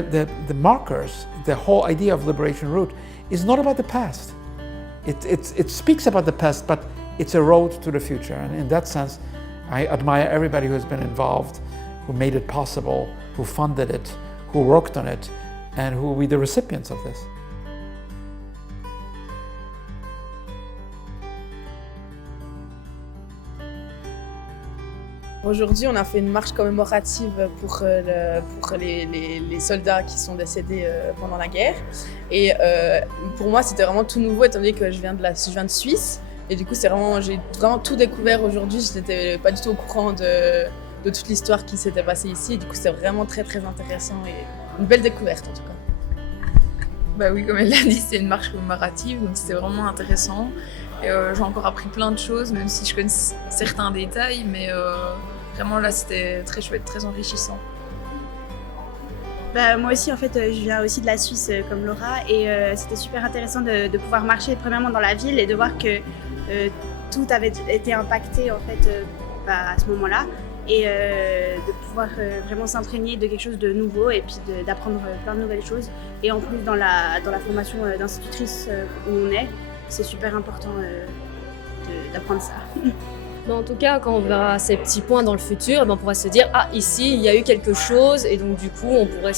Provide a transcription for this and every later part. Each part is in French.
the markers, the whole idea of Liberation Route is not about the past. It speaks about the past, but it's a road to the future. And in that sense, I admire everybody who has been involved, who made it possible, who funded it, who worked on it, and who will be the recipients of this. Aujourd'hui, on a fait une marche commémorative pour les soldats qui sont décédés pendant la guerre. Et pour moi, c'était vraiment tout nouveau, étant donné que je viens de Suisse. Et du coup, j'ai vraiment tout découvert aujourd'hui. Je n'étais pas du tout au courant de toute l'histoire qui s'était passée ici. Et du coup, c'était vraiment très, très intéressant et une belle découverte en tout cas. Bah oui, comme elle l'a dit, c'est une marche commémorative, donc c'était vraiment intéressant. Et j'ai encore appris plein de choses, même si je connais certains détails, mais vraiment là c'était très chouette, très enrichissant. Bah, moi aussi en fait je viens aussi de la Suisse comme Laura et c'était super intéressant de pouvoir marcher premièrement dans la ville et de voir que tout avait été impacté en fait à ce moment-là et de pouvoir vraiment s'imprégner de quelque chose de nouveau et puis d'apprendre plein de nouvelles choses et en plus dans la formation d'institutrice où on est, c'est super important d'apprendre ça. Mais en tout cas, quand on verra ces petits points dans le futur, on pourra se dire « Ah, ici, il y a eu quelque chose » et donc du coup, on pourra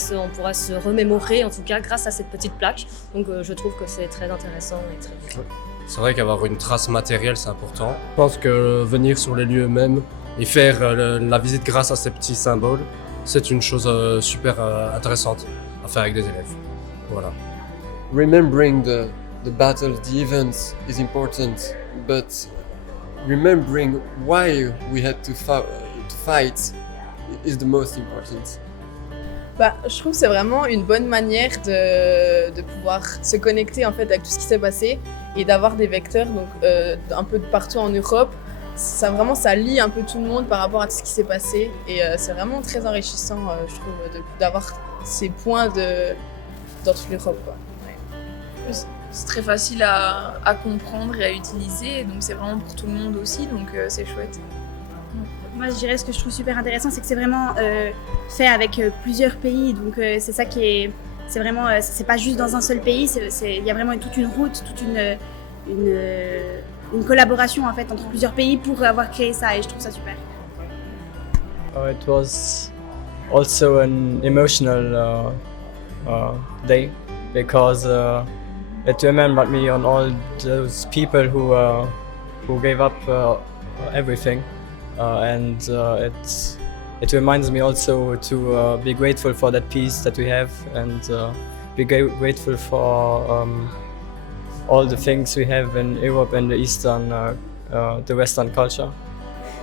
se remémorer, en tout cas, grâce à cette petite plaque. Donc je trouve que c'est très intéressant et très utile. C'est vrai qu'avoir une trace matérielle, c'est important. Je pense que venir sur les lieux eux-mêmes et faire la visite grâce à ces petits symboles, c'est une chose super intéressante à faire avec des élèves. Voilà. Remembering the battle, the events is important, but remembering why we had to fight is the most important. Bah, je trouve que c'est vraiment une bonne manière de pouvoir se connecter en fait avec tout ce qui s'est passé et d'avoir des vecteurs donc un peu de partout en Europe. Ça lie un peu tout le monde par rapport à tout ce qui s'est passé et c'est vraiment très enrichissant je trouve d'avoir ces points dans toute l'Europe quoi. Ouais. C'est très facile à comprendre et à utiliser, donc c'est vraiment pour tout le monde aussi, donc c'est chouette. Moi je dirais ce que je trouve super intéressant, c'est que c'est vraiment fait avec plusieurs pays, donc c'est ça qui est... C'est vraiment, c'est pas juste dans un seul pays, il y a vraiment toute une route, toute une collaboration en fait entre plusieurs pays pour avoir créé ça et je trouve ça super. It was also an emotional day because it remembered me on all those people who gave up everything, and it reminds me also to be grateful for that peace that we have, and be grateful for all the things we have in Europe and the Western culture.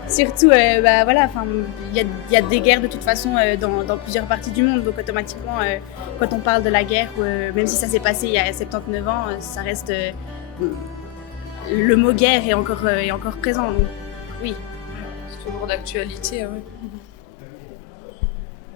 Surtout, voilà, il y a des guerres de toute façon dans plusieurs parties du monde, donc automatiquement, quand on parle de la guerre, même si ça s'est passé il y a 79 ans, ça reste le mot guerre est encore présent, donc oui. C'est toujours d'actualité, oui.